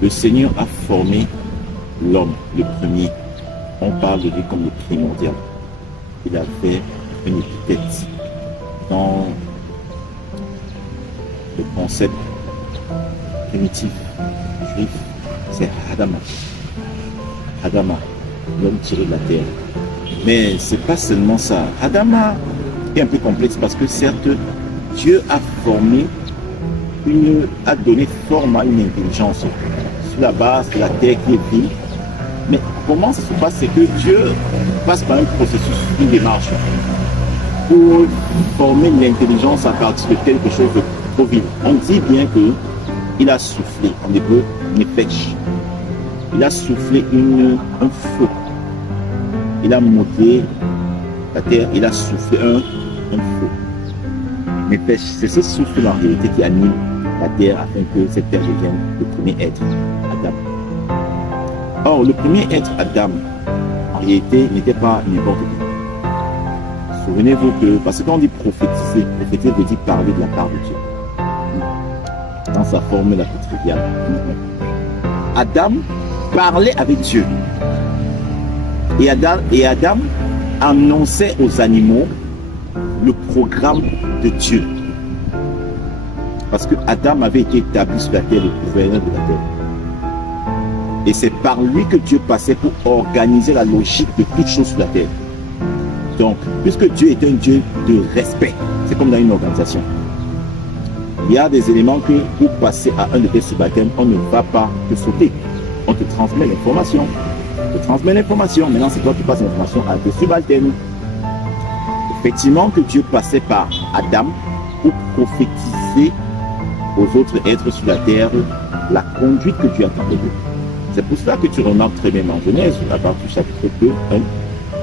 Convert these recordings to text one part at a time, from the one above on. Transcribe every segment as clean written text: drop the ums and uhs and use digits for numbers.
Le Seigneur a formé l'homme, le premier. On parle de lui comme le primordial. Il avait une épithète dans le concept primitif juif, c'est Adama. Adama, l'homme tiré de la terre. Mais c'est pas seulement ça. Adama est un peu complexe parce que certes, Dieu a formé a donné forme à une intelligence sur la base de la terre qui est vie. Mais comment ça se passe? C'est que Dieu passe par un processus, une démarche pour former l'intelligence à partir de quelque chose de trop vide. On dit bien que il a soufflé, en hébreu, une pêche. Il a soufflé un feu. Il a modelé la terre, il a soufflé un feu. Mais pêche, c'est ce souffle en réalité qui anime la terre afin que cette terre devienne le premier être, Adam. Or, le premier être, Adam, en réalité, n'était pas n'importe qui. Souvenez-vous que, parce que quand on dit prophétiser, prophétiser veut dire parler de la part de Dieu. Dans sa forme la plus triviale. Adam parlait avec Dieu. Et Adam annonçait aux animaux le programme de Dieu. Parce que Adam avait été établi sur la terre, le gouverneur de la terre. Et c'est par lui que Dieu passait pour organiser la logique de toutes choses sur la terre. Donc, puisque Dieu est un Dieu de respect, c'est comme dans une organisation. Il y a des éléments que pour passer à un de tes subalternes, on ne va pas te sauter. On te transmet l'information. On te transmet l'information. Maintenant, c'est toi qui passes l'information à tes subalternes. Effectivement que Dieu passait par Adam pour prophétiser aux autres êtres sur la terre la conduite que Dieu attendait d'eux. C'est pour cela que tu remarques très bien en Genèse, à partir du chapitre 2,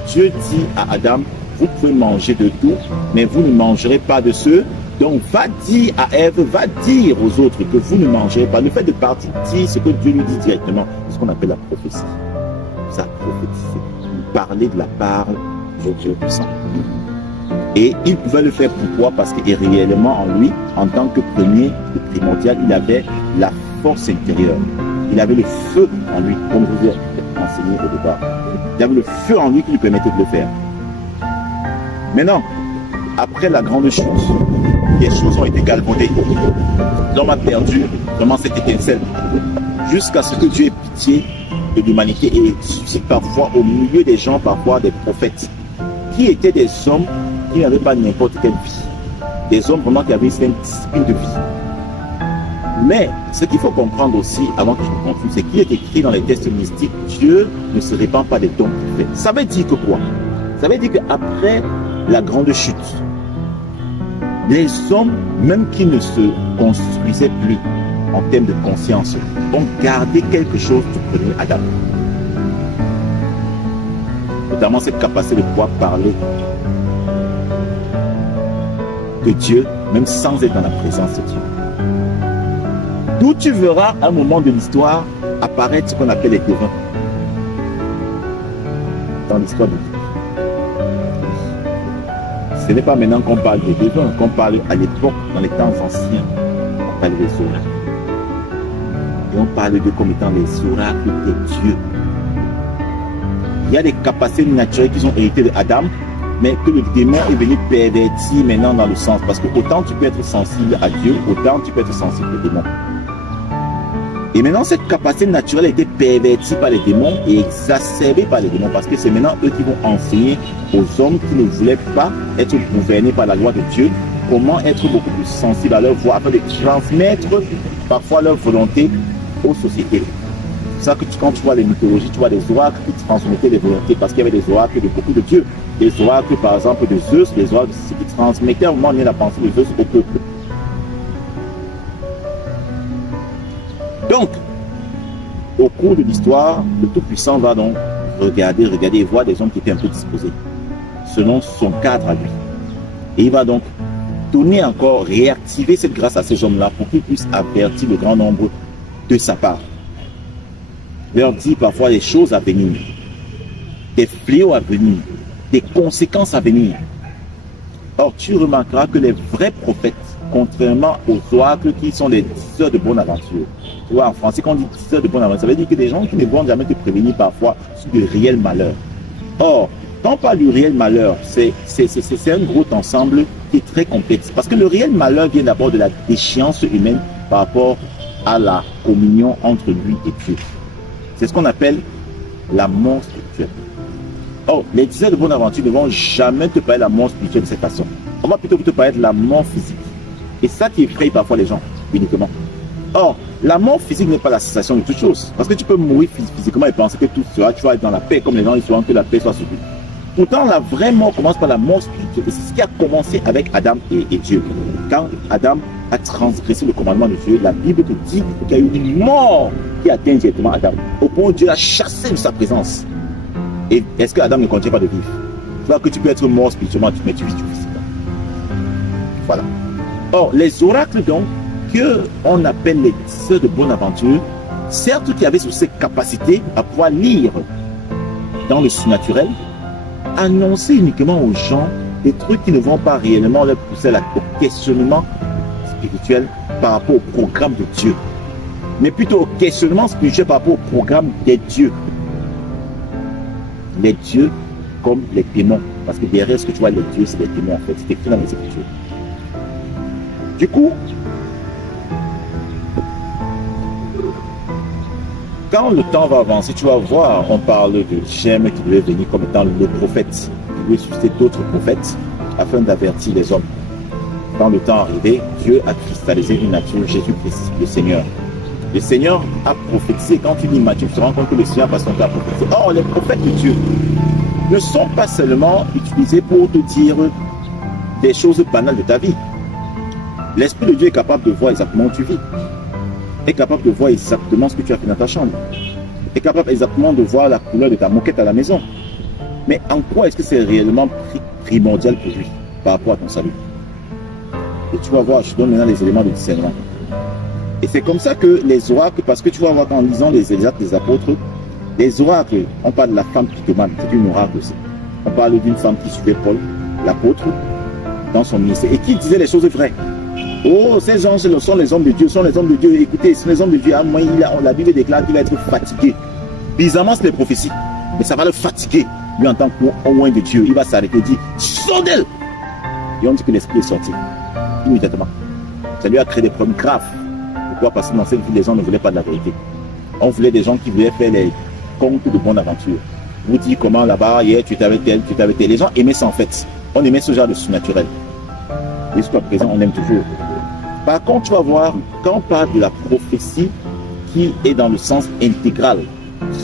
Dieu dit à Adam, vous pouvez manger de tout, mais vous ne mangerez pas de ceux. Donc va dire à Ève, va dire aux autres que vous ne mangerez pas. Le fait de partir dire ce que Dieu lui dit directement, c'est ce qu'on appelle la prophétie. Ça, prophétiser, parler de la part de Dieu puissant. Et il pouvait le faire pourquoi? Parce que réellement en lui, en tant que premier, le primordial, il avait la force intérieure. Il avait le feu en lui, comme je vous ai enseigné au départ. Il avait le feu en lui qui lui permettait de le faire. Maintenant, après la grande chute, les choses ont été galvaudées. L'homme a perdu vraiment cette étincelle. Jusqu'à ce que Dieu ait pitié de l'humanité et suscite parfois au milieu des gens, parfois des prophètes, qui étaient des hommes qui n'avaient pas n'importe quelle vie. Des hommes vraiment qui avaient une discipline de vie. Mais ce qu'il faut comprendre aussi, avant que je me confuse, c'est qu'il est écrit dans les textes mystiques, Dieu ne se répand pas des dons qu'il fait. Ça veut dire que quoi? Ça veut dire qu'après la grande chute, les hommes, même qui ne se construisaient plus en termes de conscience, ont gardé quelque chose du premier Adam. Notamment cette capacité de pouvoir parler de Dieu, même sans être dans la présence de Dieu. D'où tu verras à un moment de l'histoire apparaître ce qu'on appelle les devins. Dans l'histoire de Dieu. Ce n'est pas maintenant qu'on parle des devins, qu'on parle à l'époque, dans les temps anciens, on parle des oracles. Et on parle d'eux comme étant les oracles de Dieu. Il y a des capacités naturelles qui sont héritées de Adam, mais que le démon est venu pervertir maintenant dans le sens. Parce que autant tu peux être sensible à Dieu, autant tu peux être sensible au démon. Et maintenant, cette capacité naturelle a été pervertie par les démons et exacerbée par les démons. Parce que c'est maintenant eux qui vont enseigner aux hommes qui ne voulaient pas être gouvernés par la loi de Dieu comment être beaucoup plus sensibles à leur voix afin de transmettre parfois leur volonté aux sociétés. C'est ça que quand tu vois les mythologies, tu vois des oracles qui transmettaient les volontés parce qu'il y avait des oracles de beaucoup de dieux. Des oracles par exemple de Zeus, des oracles qui transmettaient au moment donné la pensée de Zeus au peuple. Donc, au cours de l'histoire, le Tout-Puissant va donc regarder et voir des hommes qui étaient un peu disposés, selon son cadre à lui. Et il va donc donner encore, réactiver cette grâce à ces hommes-là pour qu'ils puissent avertir le grand nombre de sa part. Leur dit parfois des choses à venir, des fléaux à venir, des conséquences à venir. Or, tu remarqueras que les vrais prophètes contrairement aux oracles qui sont des diseurs de bonne aventure. Tu vois, en français, quand on dit diseurs de bonne aventure, ça veut dire que des gens qui ne vont jamais te prévenir parfois sur de réels malheurs. Or, quand on parle du réel malheur, c'est un gros ensemble qui est très complexe. Parce que le réel malheur vient d'abord de la déchéance humaine par rapport à la communion entre lui et Dieu. C'est ce qu'on appelle la mort spirituelle. Or, les diseurs de bonne aventure ne vont jamais te parler de la mort spirituelle de cette façon. On va plutôt te parler de la mort physique. Et ça qui effraie parfois les gens, uniquement. Or, la mort physique n'est pas la cessation de toute chose. Parce que tu peux mourir physiquement et penser que tout sera, tu vas être dans la paix, comme les gens ils souhaitent que la paix soit sur lui. Pourtant, la vraie mort commence par la mort spirituelle. Et c'est ce qui a commencé avec Adam et Dieu. Quand Adam a transgressé le commandement de Dieu, la Bible te dit qu'il y a eu une mort qui atteint directement Adam. Au point où Dieu l'a chassé de sa présence. Et est-ce que Adam ne continue pas de vivre? Tu vois que tu peux être mort spirituellement, mais tu vis physiquement. Voilà. Or, les oracles donc, qu'on appelle les diseurs de bonne aventure, certes qui avaient sur ces capacités à pouvoir lire dans le surnaturel, annoncer uniquement aux gens des trucs qui ne vont pas réellement leur pousser au questionnement spirituel par rapport au programme de Dieu, mais plutôt au questionnement spirituel par rapport au programme des dieux. Les dieux comme les démons, parce que derrière ce que tu vois, les dieux, c'est les démons en fait, c'est écrit dans les Écritures. Du coup, quand le temps va avancer, tu vas voir, on parle de Shem qui devait venir comme étant le prophète, qui devait susciter d'autres prophètes afin d'avertir les hommes. Quand le temps arrivé, Dieu a cristallisé une nature, Jésus-Christ, le Seigneur. Le Seigneur a prophétisé. Quand tu lis Matthieu, tu te rends compte que le Seigneur passe son temps à prophétiser. Or, les prophètes de Dieu ne sont pas seulement utilisés pour te dire des choses banales de ta vie. L'Esprit de Dieu est capable de voir exactement où tu vis. Est capable de voir exactement ce que tu as fait dans ta chambre. Est capable exactement de voir la couleur de ta moquette à la maison. Mais en quoi est-ce que c'est réellement primordial pour lui par rapport à ton salut? Et tu vas voir, je te donne maintenant les éléments de discernement. Et c'est comme ça que les oracles, parce que tu vas voir qu'en lisant les actes des apôtres, les oracles, on parle de la femme pythomane, c'est une oracle aussi. On parle d'une femme qui suivait Paul, l'apôtre, dans son ministère, et qui disait les choses vraies. Oh, ces gens sont les hommes de Dieu, sont les hommes de Dieu. Écoutez, c'est les hommes de Dieu. À moi, la Bible déclare qu'il va être fatigué. Bizarrement, c'est les prophéties. Mais ça va le fatiguer. Lui, en tant qu'au loin de Dieu, il va s'arrêter et dire sors d'elle. Et on dit que l'esprit est sorti. Immédiatement. Ça lui a créé des problèmes graves. Pourquoi? Parce que dans cette vie, les gens ne voulaient pas de la vérité. On voulait des gens qui voulaient faire les contes de bonne aventure. Vous dites comment là-bas, hier, tu étais avec elle, tu étais avec elle. Les gens aimaient ça en fait. On aimait ce genre de surnaturel. Et jusqu'à présent, on aime toujours. Par contre, tu vas voir, quand on parle de la prophétie qui est dans le sens intégral,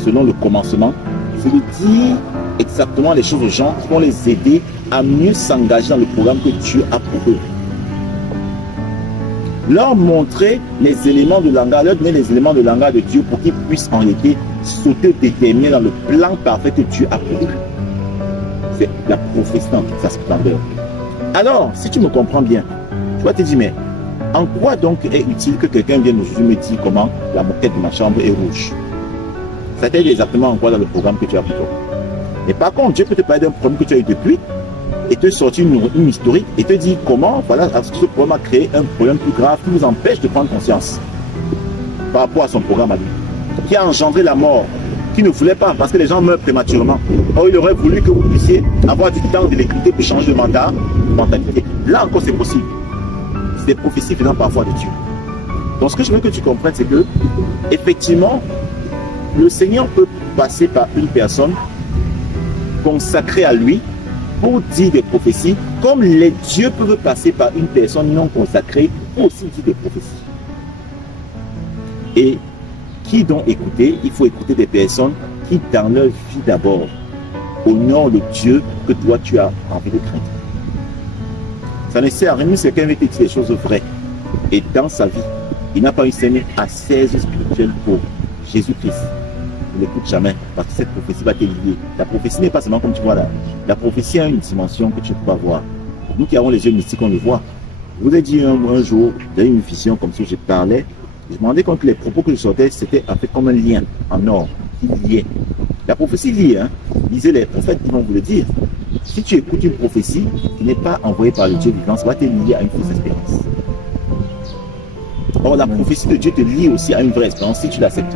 selon le commencement, c'est de dire exactement les choses aux gens qui vont les aider à mieux s'engager dans le programme que Dieu a pour eux. Leur montrer les éléments de langage, leur donner les éléments de langage de Dieu pour qu'ils puissent en réalité sauter déterminer dans le plan parfait que Dieu a pour eux. C'est la prophétie dans toute sa splendeur. Alors, si tu me comprends bien, tu vas te dire, mais en quoi donc est utile que quelqu'un vienne aujourd'hui me dire comment la moquette de ma chambre est rouge? Ça t'aide exactement en quoi dans le programme que tu as pour toi. Mais par contre, Dieu peut te parler d'un problème que tu as eu depuis et te sortir une historique et te dire comment, voilà, ce problème a créé un problème plus grave qui vous empêche de prendre conscience par rapport à son programme à lui, qui a engendré la mort, qui ne voulait pas parce que les gens meurent prématurément. Or, il aurait voulu que vous puissiez avoir du temps de l'équité pour changer de mentalité. Là encore, c'est possible. C'est des prophéties venant parfois de Dieu. Donc, ce que je veux que tu comprennes, c'est que, effectivement, le Seigneur peut passer par une personne consacrée à lui pour dire des prophéties, comme les dieux peuvent passer par une personne non consacrée pour aussi dire des prophéties. Et qui donc écouter? Il faut écouter des personnes qui, dans leur vie d'abord, honorent le Dieu que toi tu as envie de craindre. Ça ne sert à rien si quelqu'un veut te dire des choses vraies. Et dans sa vie, il n'a pas une scène ascèse spirituelle pour Jésus-Christ. Ne l'écoute jamais, parce que cette prophétie va te lier. La prophétie n'est pas seulement comme tu vois là. La prophétie a une dimension que tu ne peux pas voir. Nous qui avons les yeux mystiques, on le voit. Je vous ai dit un jour, j'ai eu une vision comme ça, je parlais. Je me rendais compte que les propos que je sortais, c'était en fait comme un lien en or qui liait. La prophétie lie, hein. Lisez les prophètes, ils vont vous le dire. Si tu écoutes une prophétie qui n'est pas envoyée par le Dieu vivant, ça va te lier à une fausse espérance. Or, la prophétie de Dieu te lie aussi à une vraie espérance si tu l'acceptes.